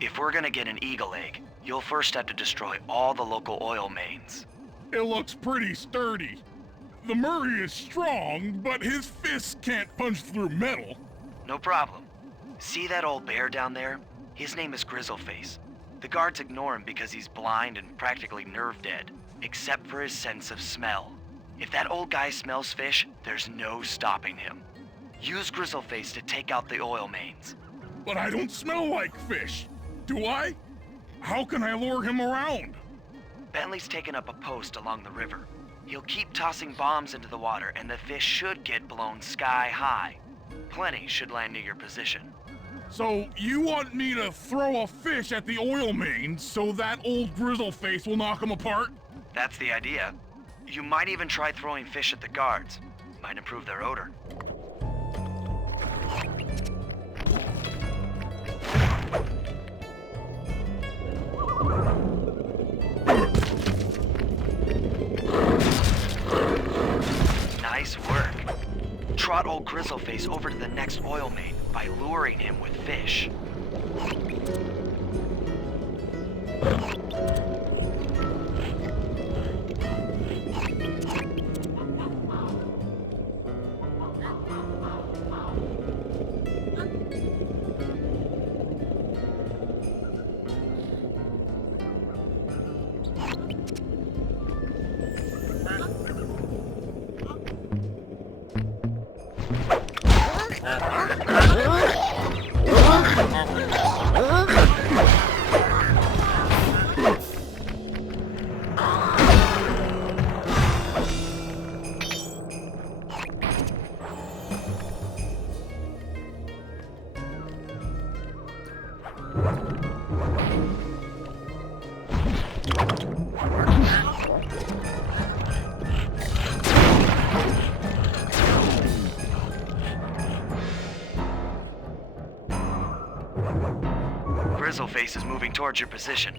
If we're gonna get an eagle egg, you'll first have to destroy all the local oil mains. It looks pretty sturdy. The Murray is strong, but his fists can't punch through metal. No problem. See that old bear down there? His name is Grizzleface. The guards ignore him because he's blind and practically nerve dead, except for his sense of smell. If that old guy smells fish, there's no stopping him. Use Grizzleface to take out the oil mains. But I don't smell like fish. Do I? How can I lure him around? Bentley's taken up a post along the river. He'll keep tossing bombs into the water and the fish should get blown sky high. Plenty should land near your position. So you want me to throw a fish at the oil mains so that old Grizzleface will knock him apart? That's the idea. You might even try throwing fish at the guards. Might improve their odor. Nice work. Trot old Grizzleface over to the next oil main by luring him with fish. Grizzleface is moving towards your position.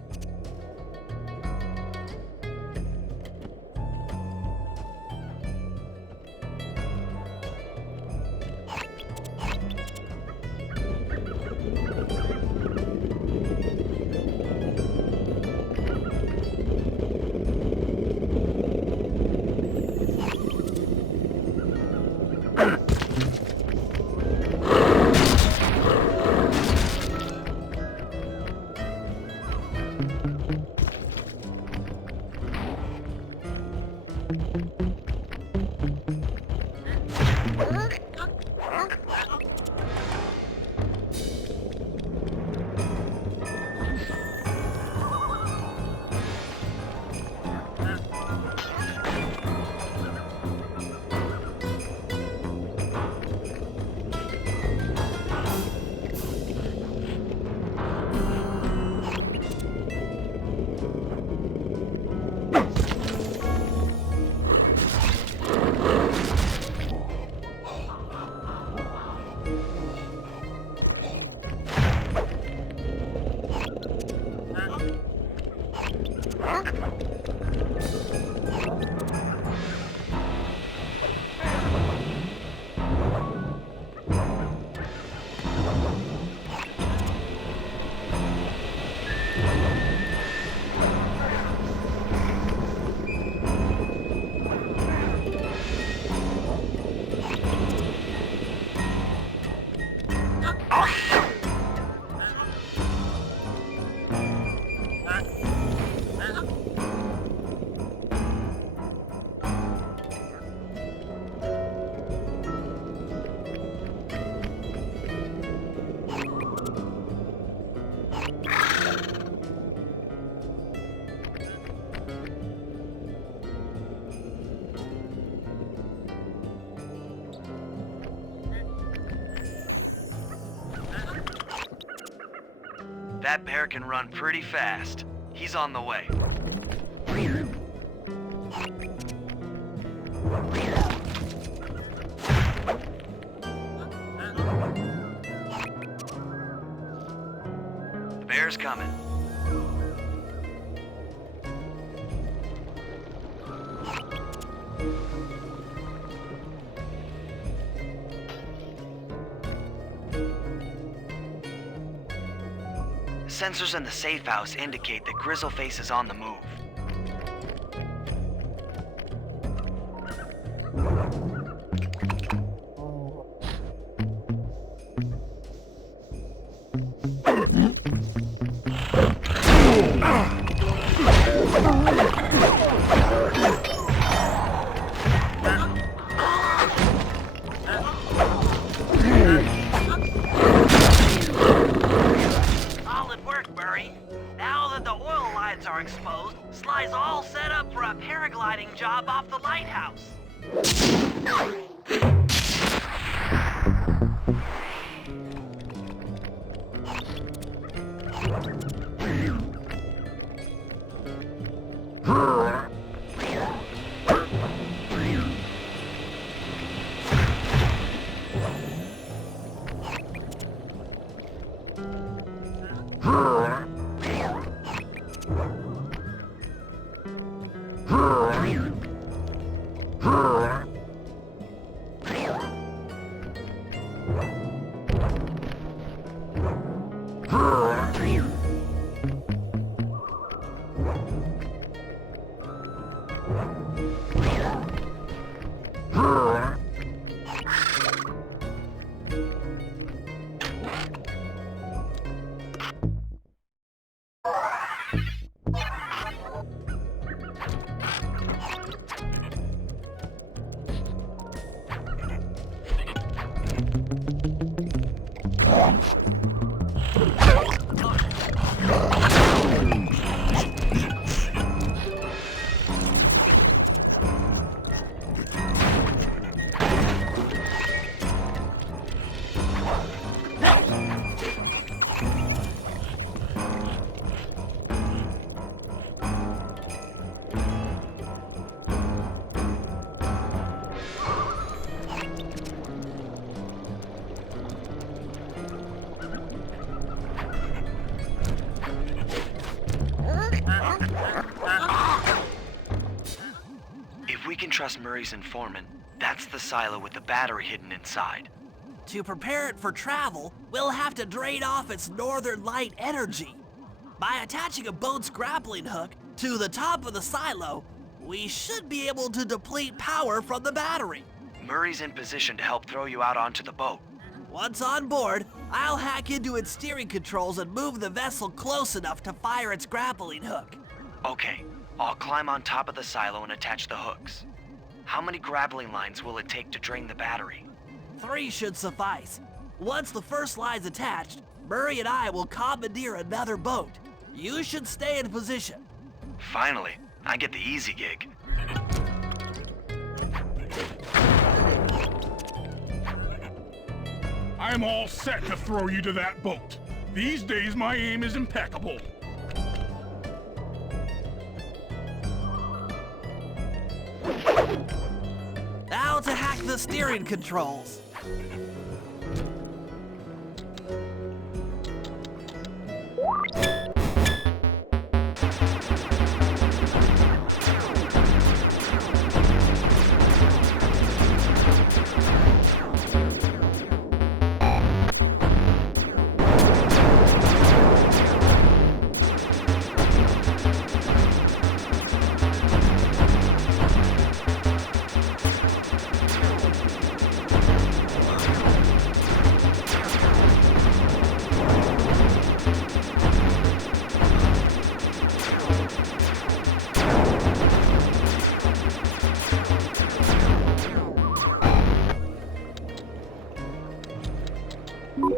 That bear can run pretty fast. He's on the way. The bear's coming. Sensors in the safe house indicate that Grizzleface is on the move. Now that the oil lines are exposed, Sly's all set up for a paragliding job off the lighthouse. If we can trust Murray's informant, that's the silo with the battery hidden inside. To prepare it for travel, we'll have to drain off its northern light energy. By attaching a boat's grappling hook to the top of the silo, we should be able to deplete power from the battery. Murray's in position to help throw you out onto the boat. Once on board, I'll hack into its steering controls and move the vessel close enough to fire its grappling hook. Okay, I'll climb on top of the silo and attach the hooks. How many grappling lines will it take to drain the battery? 3 should suffice. Once the first line's attached, Murray and I will commandeer another boat. You should stay in position. Finally, I get the easy gig. I'm all set to throw you to that boat. These days, my aim is impeccable. Now to hack the steering controls.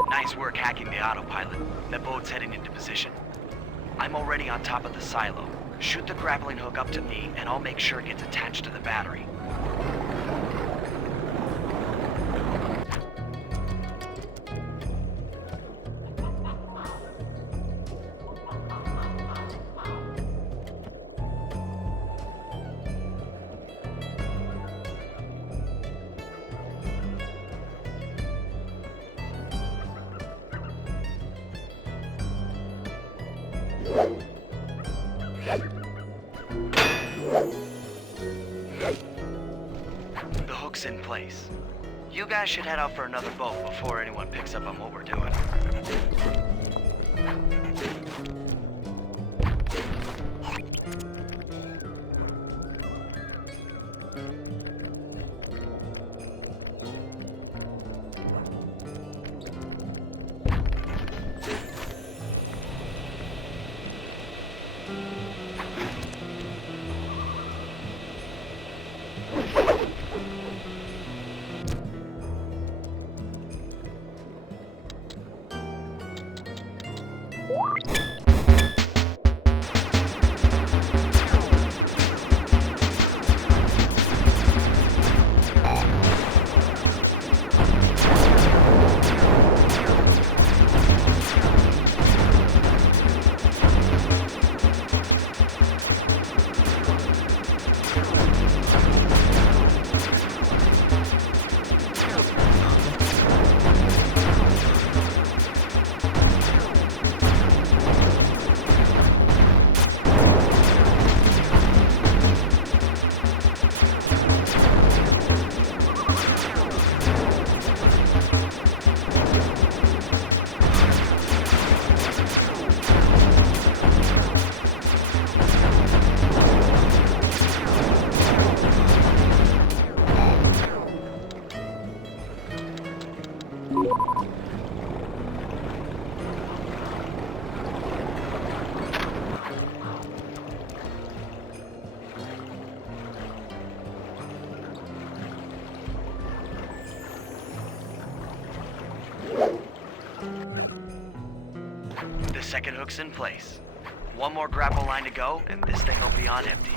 Nice work hacking the autopilot. The boat's heading into position. I'm already on top of the silo. Shoot the grappling hook up to me, and I'll make sure it gets attached to the battery. The hook's in place. You guys should head out for another boat before anyone picks up on what we're doing. The second hook's in place. One more grapple line to go, and this thing will be on empty.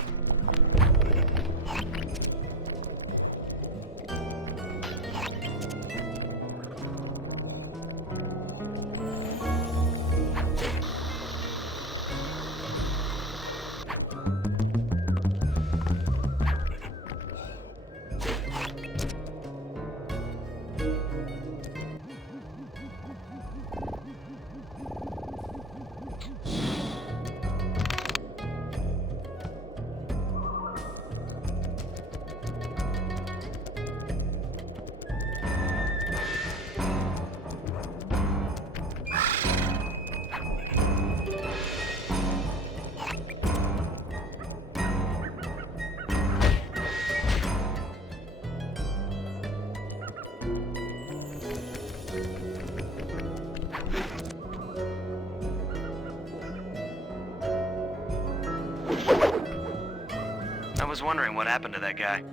I was wondering what happened to that guy.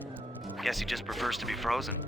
Guess he just prefers to be frozen.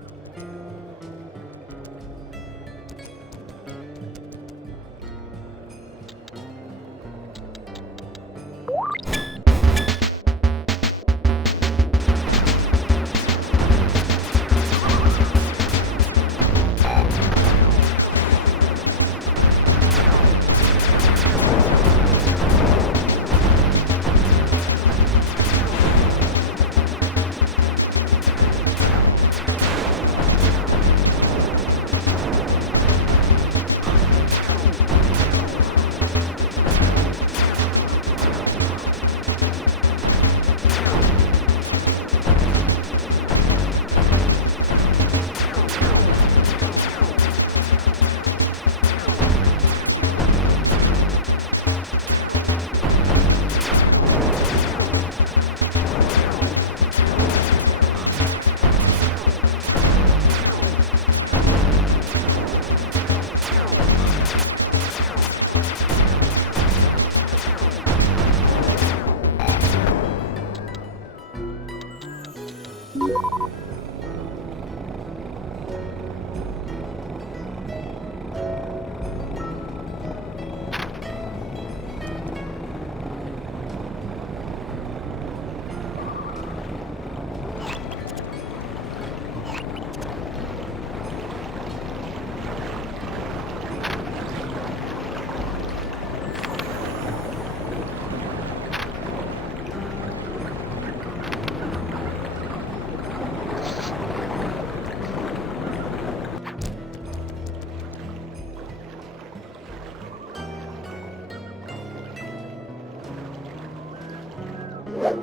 That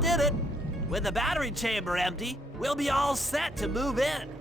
did it. With the battery chamber empty, we'll be all set to move in.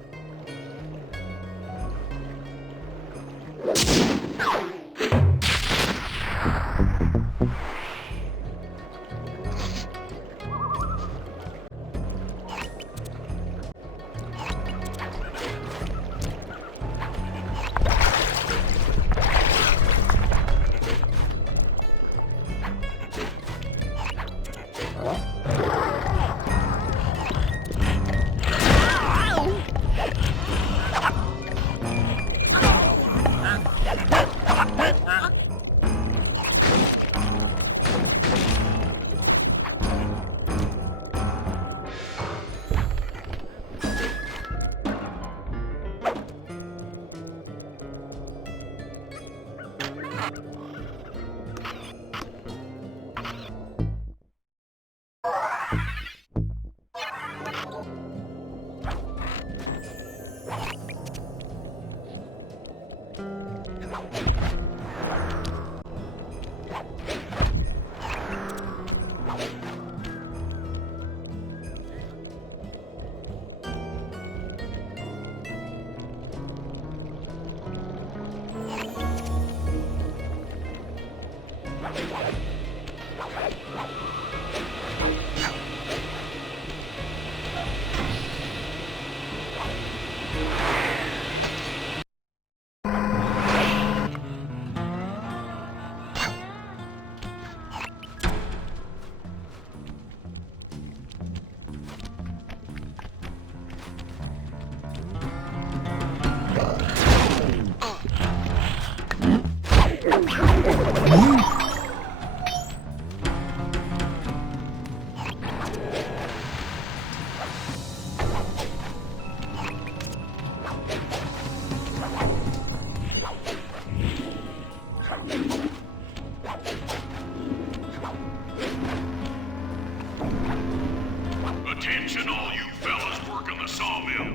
Attention all you fellas working the sawmill.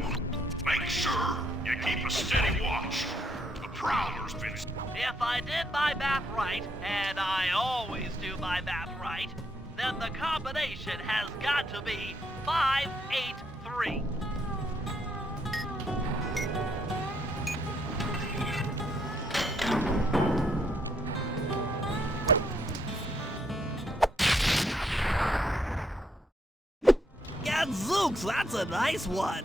Make sure you keep a steady watch. The prowler's been... If I did my math right, and I always do my math right, then the combination has got to be 583. Gadzooks, that's a nice one.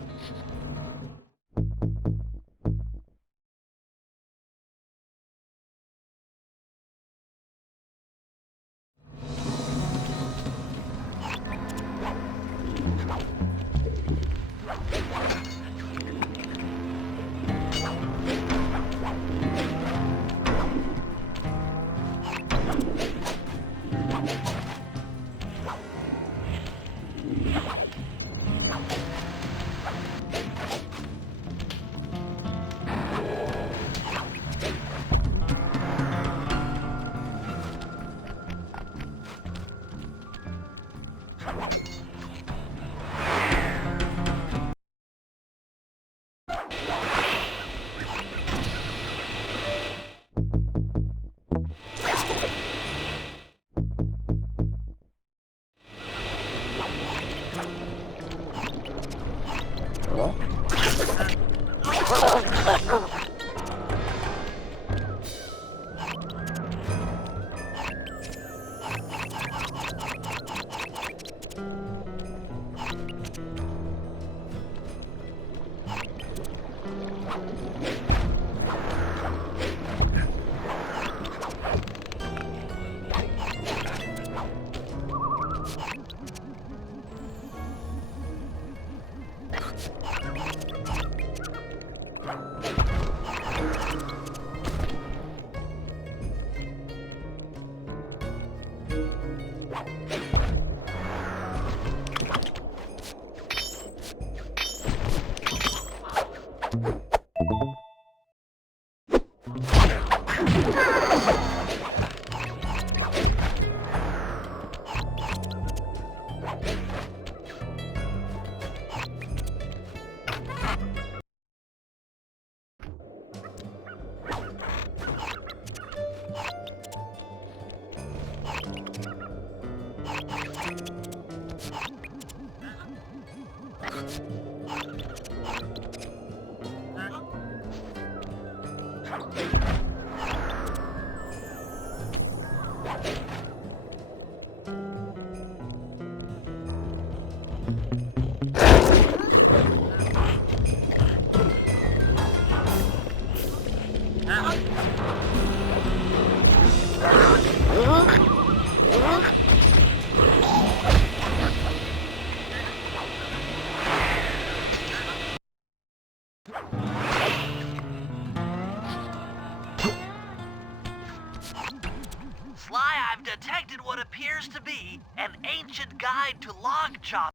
Sly, I've detected what appears to be an ancient guide to log chop.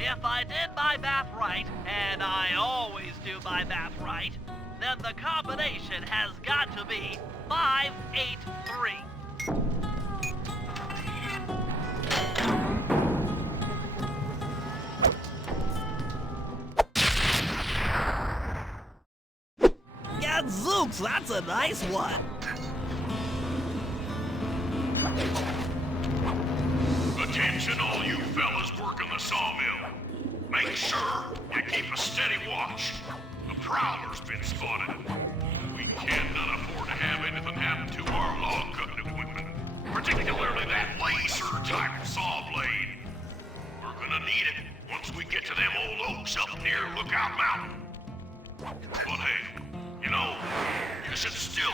If I did my math right, and I always do my math right, then the combination has got to be 583. Gadzooks, that's a nice one. Attention all you fellas working the sawmill. Make sure you keep a steady watch. The prowler's been spotted. We cannot afford to have anything happen to our log cutting equipment, particularly that laser-type saw blade. We're gonna need it once we get to them old oaks up near Lookout Mountain. But hey, you know, you should still...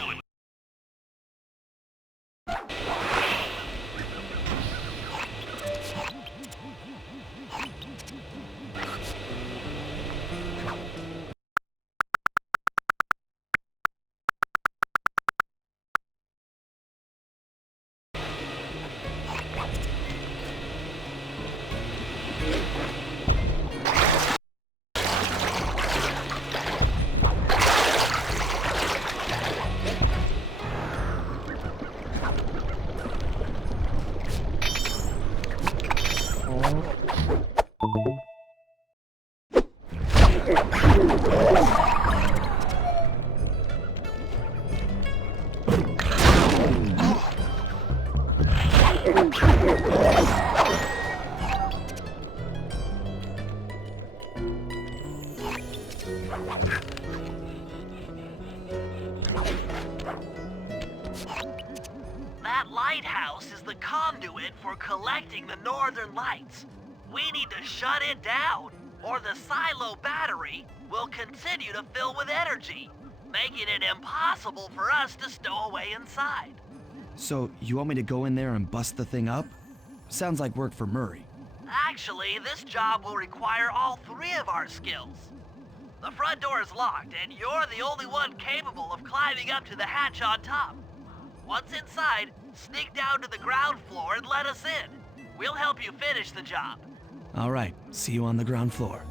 That lighthouse is the conduit for collecting the northern lights. We need to shut it down, or the silo battery will continue to fill with energy, making it impossible for us to stow away inside. So, you want me to go in there and bust the thing up? Sounds like work for Murray. Actually, this job will require all three of our skills. The front door is locked, and you're the only one capable of climbing up to the hatch on top. Once inside, sneak down to the ground floor and let us in. We'll help you finish the job. All right, see you on the ground floor.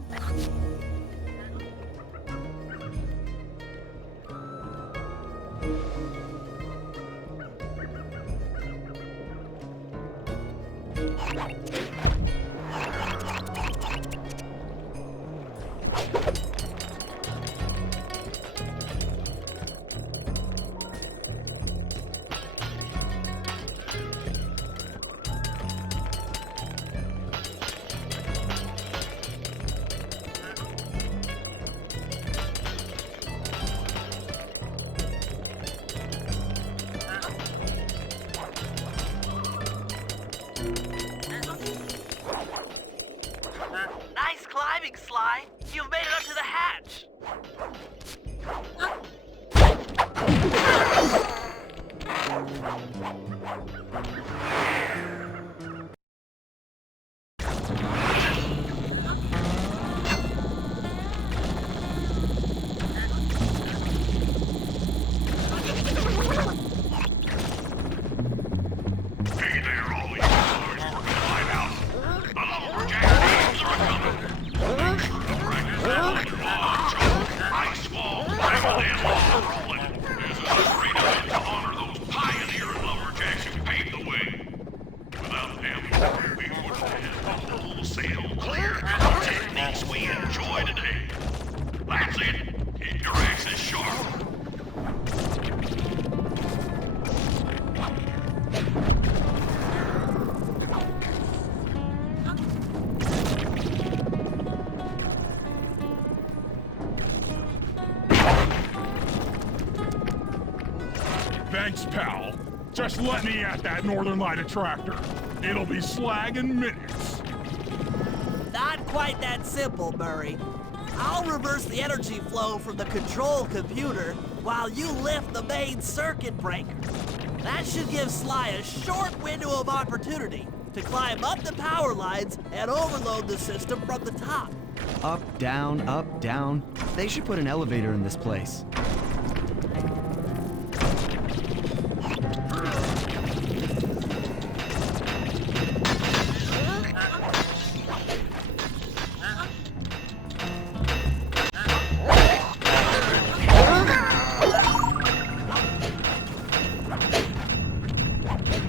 face is sharp. Thanks, pal. Just let me at that Northern Light attractor. It'll be slag in minutes. Not quite that simple, Murray. I'll reverse the energy flow from the control computer while you lift the main circuit breaker. That should give Sly a short window of opportunity to climb up the power lines and overload the system from the top. Up, down, up, down. They should put an elevator in this place.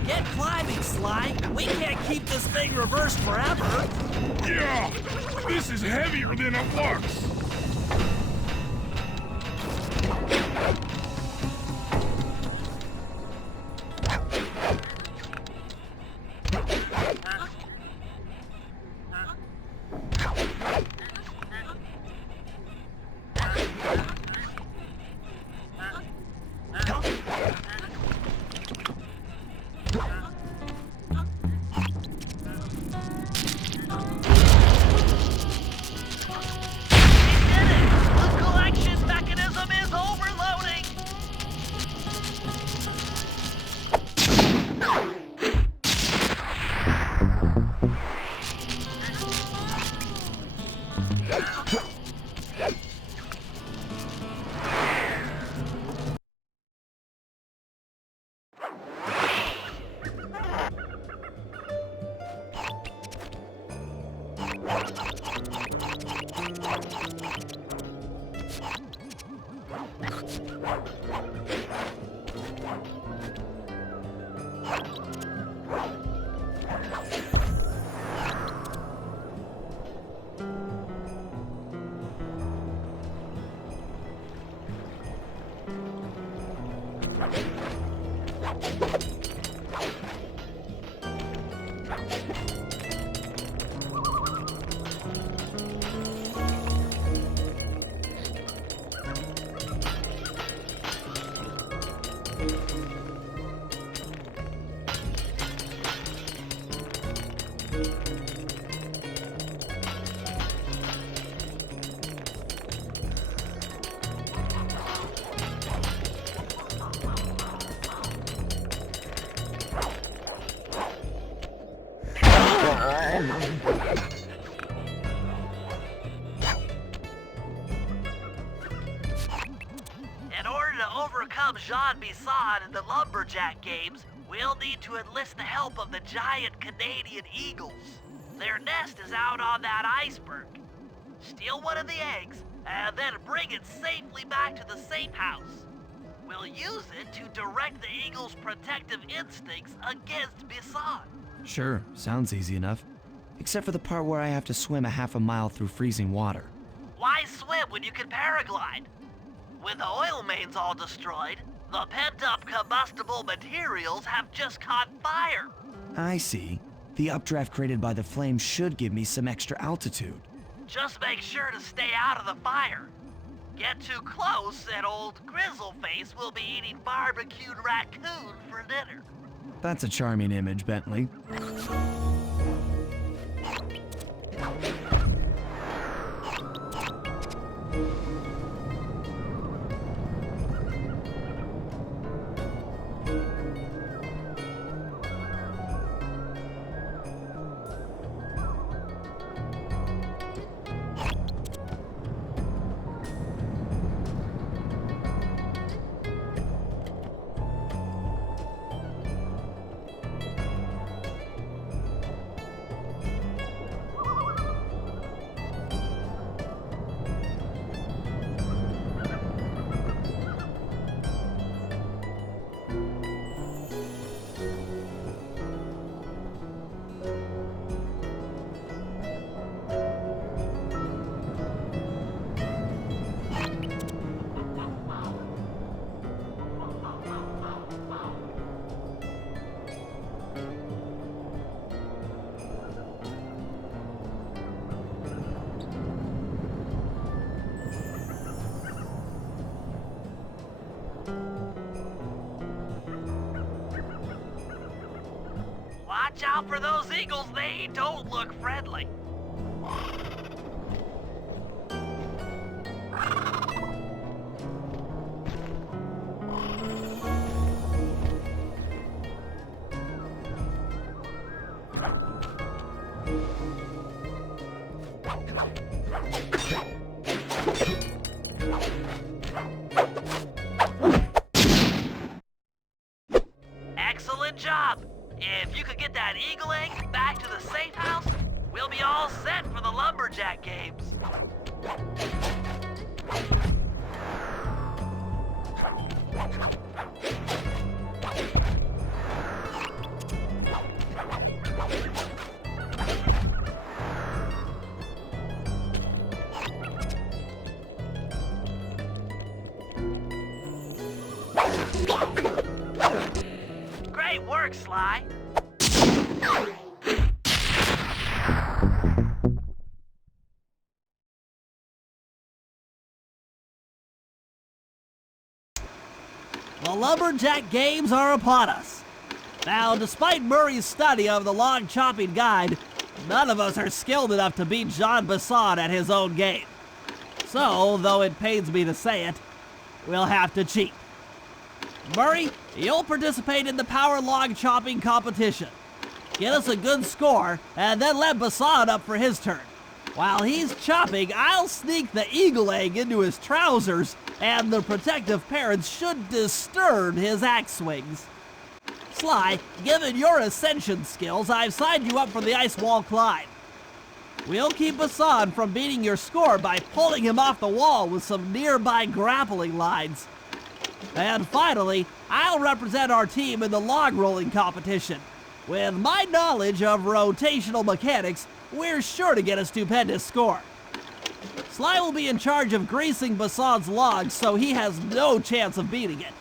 Get climbing, Sly. We can't keep this thing reversed forever. Yeah, this is heavier than it looks. In order to overcome Jean Bisson in the Lumberjack games, we'll need to enlist the help of the giant Canadian eagles. Their nest is out on that iceberg. Steal one of the eggs, and then bring it safely back to the safe house. We'll use it to direct the eagle's protective instincts against Bisson. Sure, sounds easy enough. Except for the part where I have to swim a half a mile through freezing water. Why swim when you can paraglide? With the oil mains all destroyed, the pent-up combustible materials have just caught fire. I see. The updraft created by the flames should give me some extra altitude. Just make sure to stay out of the fire. Get too close and old Grizzleface will be eating barbecued raccoon for dinner. That's a charming image, Bentley. Watch out for those eagles, they don't look friendly. Excellent job! If you could get that eagle egg back to the safe house, we'll be all set for the lumberjack games. Great work, Sly. The lumberjack games are upon us. Now, despite Murray's study of the log chopping guide, none of us are skilled enough to beat Jean Bassan at his own game. So, though it pains me to say it, we'll have to cheat. Murray, you'll participate in the power log chopping competition. Get us a good score, and then let Bassan up for his turn. While he's chopping, I'll sneak the eagle egg into his trousers, and the protective parents should disturb his axe swings. Sly, given your ascension skills, I've signed you up for the ice wall climb. We'll keep Bassan from beating your score by pulling him off the wall with some nearby grappling lines. And finally, I'll represent our team in the log rolling competition. With my knowledge of rotational mechanics, we're sure to get a stupendous score. Sly will be in charge of greasing Bassan's logs, so he has no chance of beating it.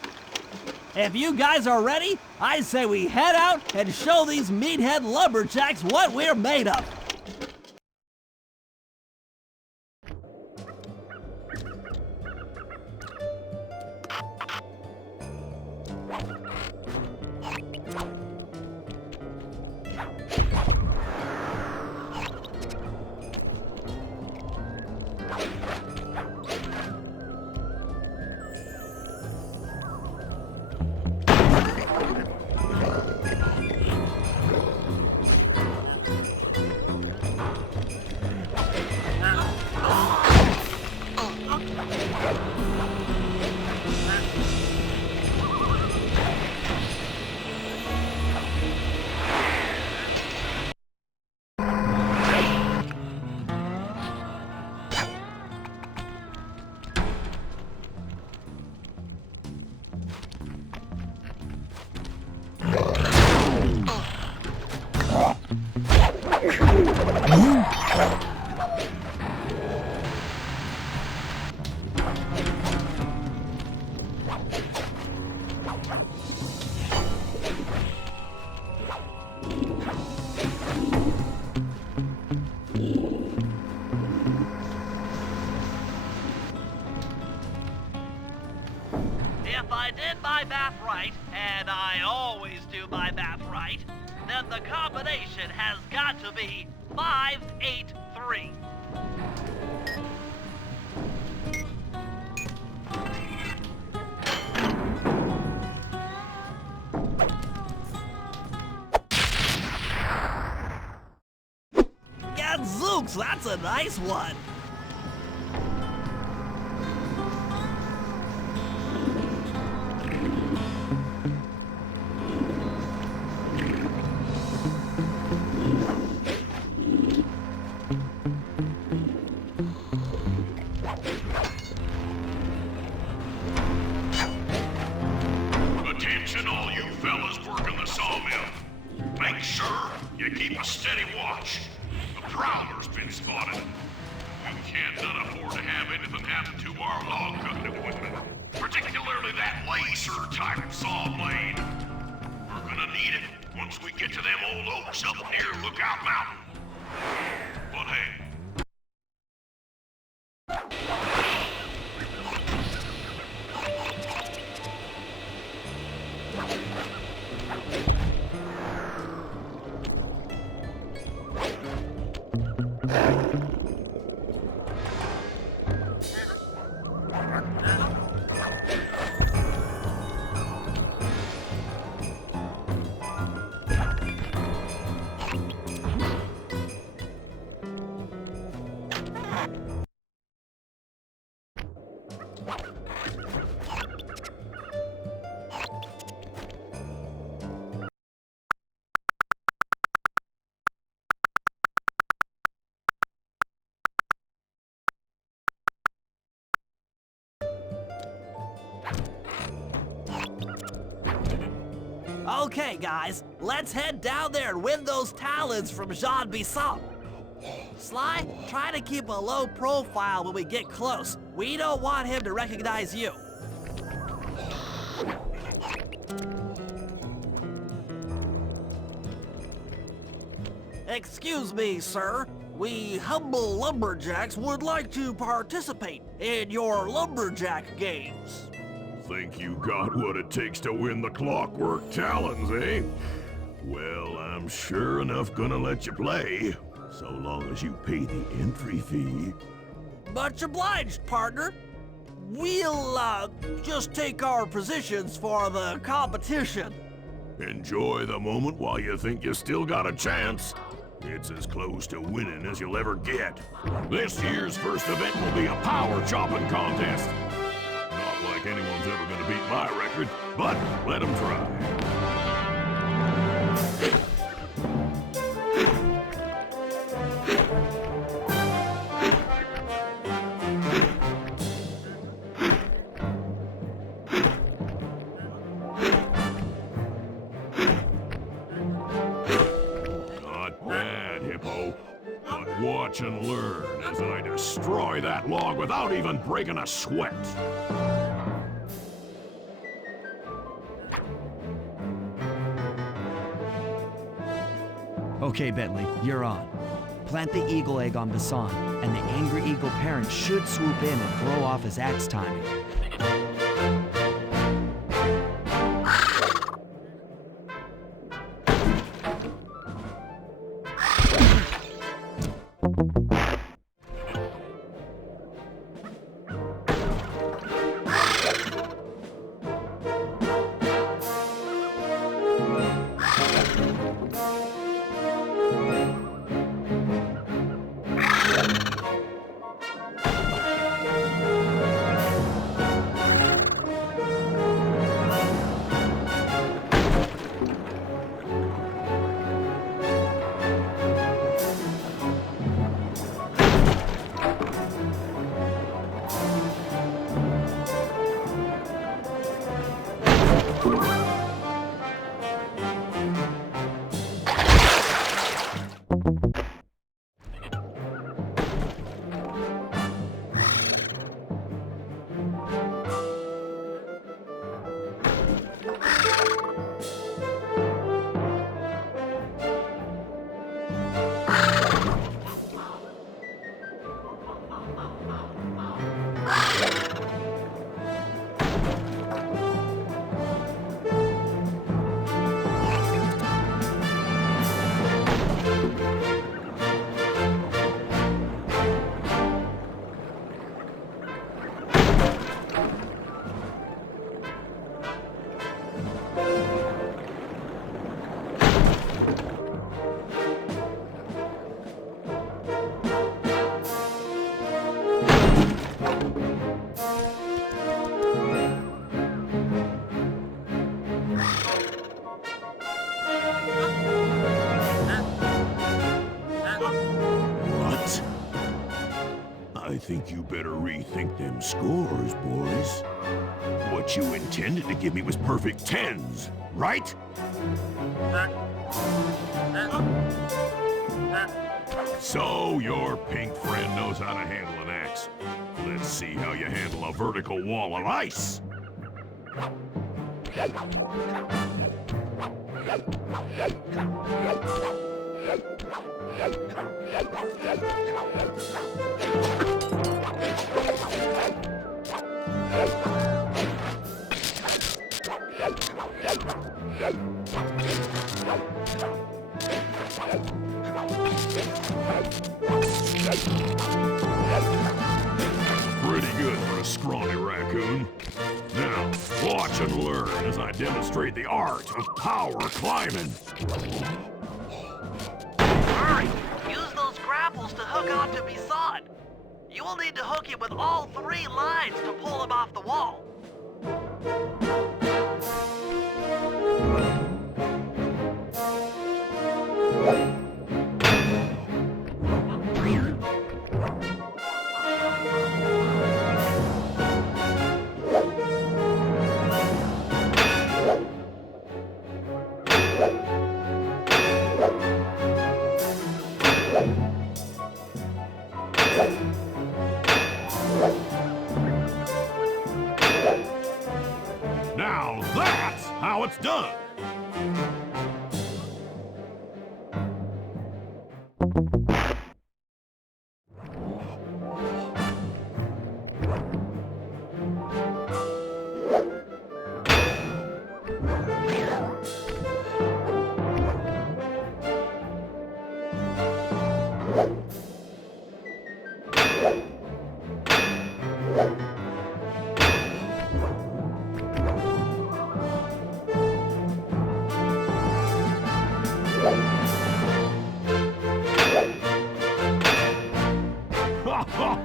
If you guys are ready, I say we head out and show these meathead lumberjacks what we're made of. If I did my math right, and I always do my math right, then the combination has got to be 583. Gadzooks, that's a nice one. Attention all you fellas working the sawmill. Make sure you keep a steady watch. The prowler's been spotted. We can't afford to have anything happen to our log cutting equipment. Particularly that laser-type saw blade. We're gonna need it once we get to them old oaks up near Lookout Mountain. But hey, Okay, guys, let's head down there and win those talons from Jean Bisson. Sly, try to keep a low profile when we get close. We don't want him to recognize you. Excuse me, sir. We humble lumberjacks would like to participate in your lumberjack games. Think you got what it takes to win the Clockwork Talons, eh? Well, I'm sure enough gonna let you play, so long as you pay the entry fee. Much obliged, partner. We'll, just take our positions for the competition. Enjoy the moment while you think you still got a chance. It's as close to winning as you'll ever get. This year's first event will be a power chopping contest. Not like anyone's ever gonna beat my record, but let them try. Not bad, Hippo. But watch and learn as I destroy that log without even breaking a sweat. Okay, Bentley, you're on. Plant the eagle egg on Bassan, and the angry eagle parent should swoop in and throw off his axe timing. I think you better rethink them scores, boys. What you intended to give me was perfect tens, right? So your pink friend knows how to handle an axe. Let's see how you handle a vertical wall of ice. Pretty good for a scrawny raccoon. Now, watch and learn as I demonstrate the art of power climbing. Hurry! Use those grapples to hook onto Bisson. You will need to hook him with all 3 lines to pull him off the wall. Now that's how it's done.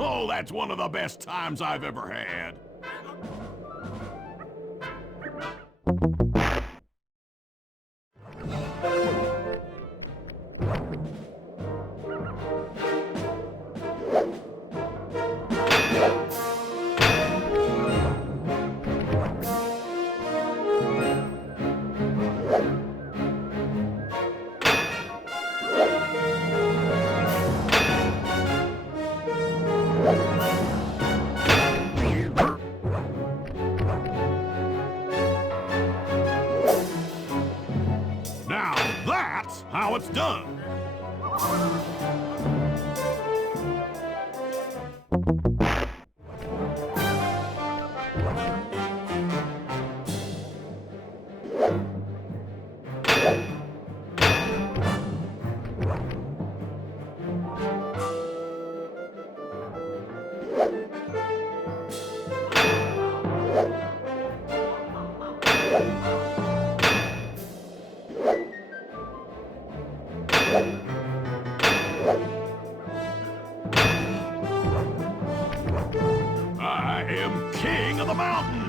Oh, that's one of the best times I've ever had. Now that's how it's done. I am king of the mountain.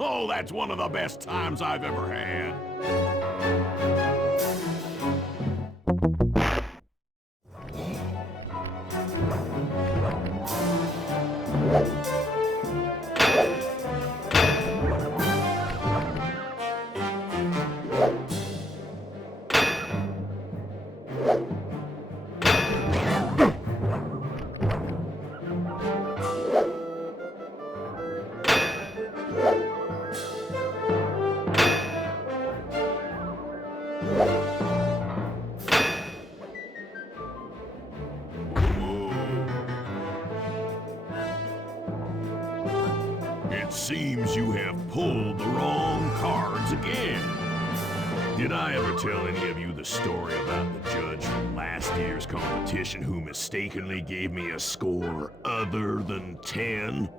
Oh, that's one of the best times I've ever had. It seems you have pulled the wrong cards again. Did I ever tell any of you the story about the judge from last year's competition who mistakenly gave me a score other than 10?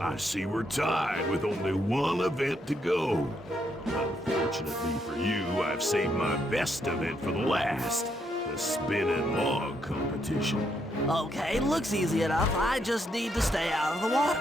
I see we're tied with only one event to go. Unfortunately for you, I've saved my best event for the last. The spinning log competition. Okay, looks easy enough. I just need to stay out of the water.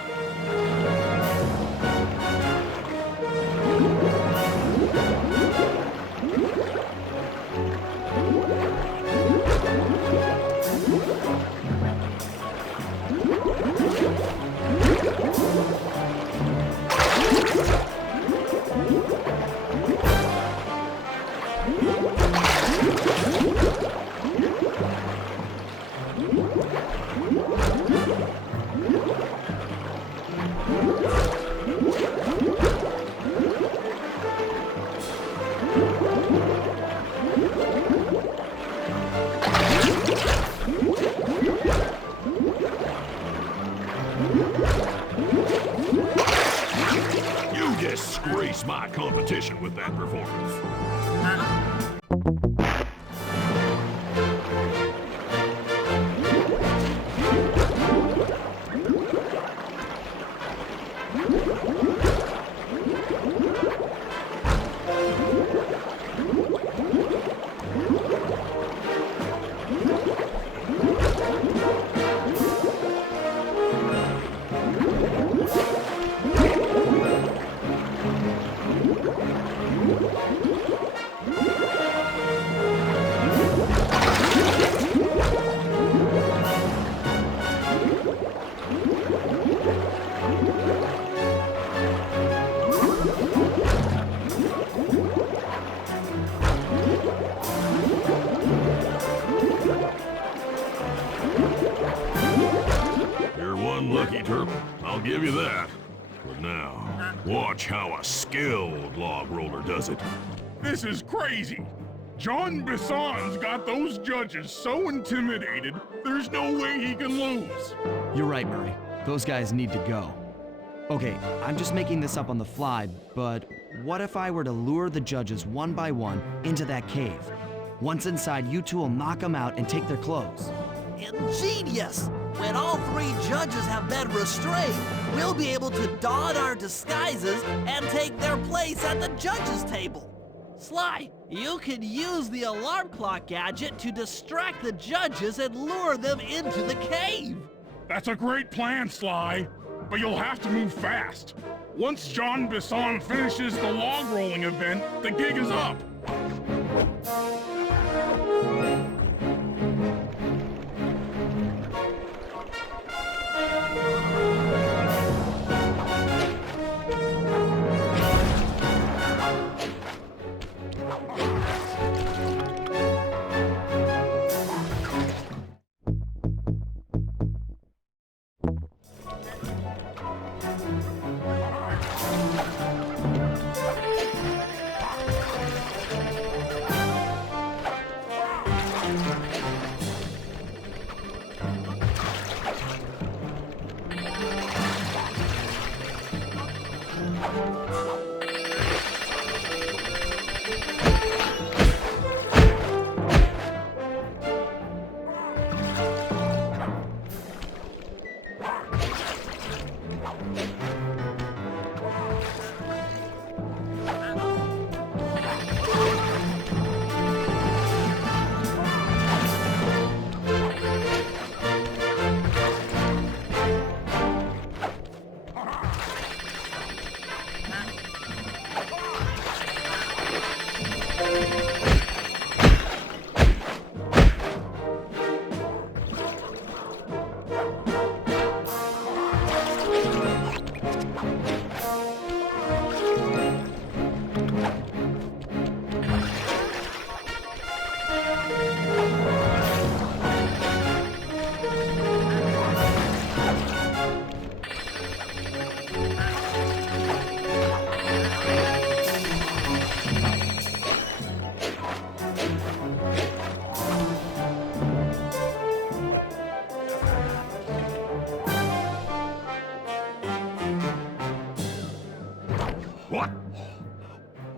You disgrace my competition with that performance. Turtle. I'll give you that. But now, watch how a skilled log roller does it. This is crazy. John Bisson's got those judges so intimidated, there's no way he can lose. You're right, Murray. Those guys need to go. Okay, I'm just making this up on the fly, but what if I were to lure the judges one by one into that cave? Once inside, you two will knock them out and take their clothes. Ingenious! When all 3 judges have been restrained, we'll be able to don our disguises and take their place at the judges' table. Sly, you can use the alarm clock gadget to distract the judges and lure them into the cave. That's a great plan, Sly, but you'll have to move fast. Once John Bisson finishes the log rolling event, the gig is up. What?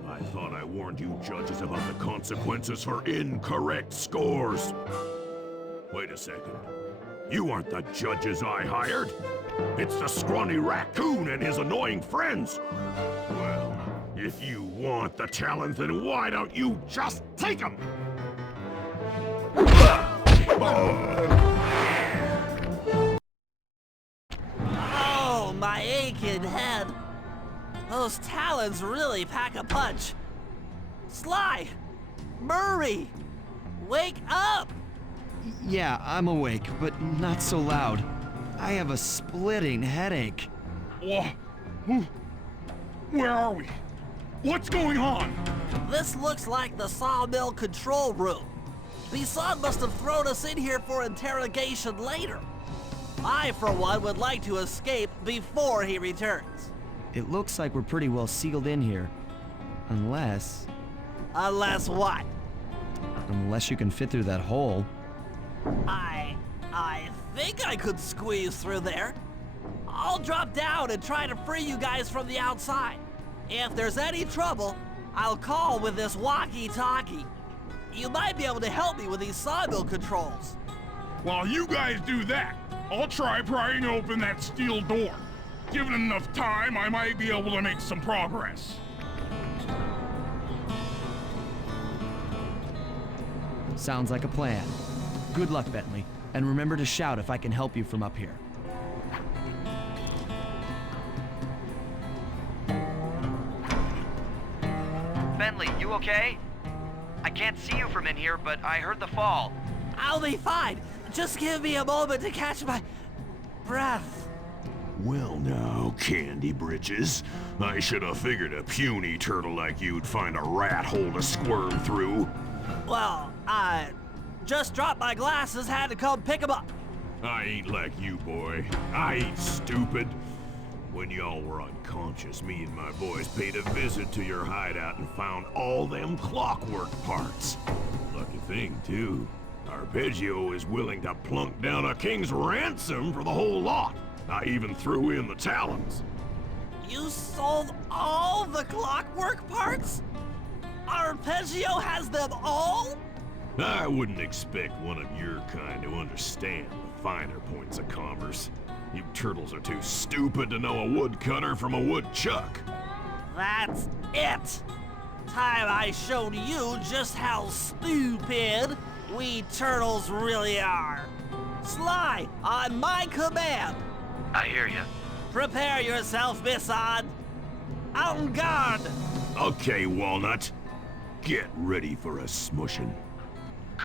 I thought I warned you judges about the consequences for incorrect scores. Wait a second. You aren't the judges I hired. It's the scrawny raccoon and his annoying friends. Well, if you want the talent, then why don't you just take them? Oh, my aching head. Those talons really pack a punch. Sly! Murray! Wake up! Yeah, I'm awake, but not so loud. I have a splitting headache. Where are we? What's going on? This looks like the sawmill control room. Bisson must have thrown us in here for interrogation later. I, for one, would like to escape before he returns. It looks like we're pretty well sealed in here. Unless Unless what? you can fit through that hole. I think I could squeeze through there. I'll drop down and try to free you guys from the outside. If there's any trouble, I'll call with this walkie-talkie. You might be able to help me with these sawmill controls. While you guys do that, I'll try prying open that steel door. Given enough time, I might be able to make some progress. Sounds like a plan. Good luck, Bentley, and remember to shout if I can help you from up here. Bentley, you okay? I can't see you from in here, but I heard the fall. I'll be fine. Just give me a moment to catch my breath. Well now, Candy Britches. I should have figured a puny turtle like you'd find a rat hole to squirm through. Well, I just dropped my glasses, had to come pick them up. I ain't like you, boy. I ain't stupid. When y'all were unconscious, me and my boys paid a visit to your hideout and found all them clockwork parts. Lucky thing, too. Arpeggio is willing to plunk down a king's ransom for the whole lot. I even threw in the talons. You sold all the clockwork parts? Arpeggio has them all? I wouldn't expect one of your kind to understand the finer points of commerce. You turtles are too stupid to know a woodcutter from a woodchuck. That's it! Time I showed you just how stupid we turtles really are. Sly, on my command! I hear you. Prepare yourself, Bisson! En garde! Okay, Walnut. Get ready for a smushing.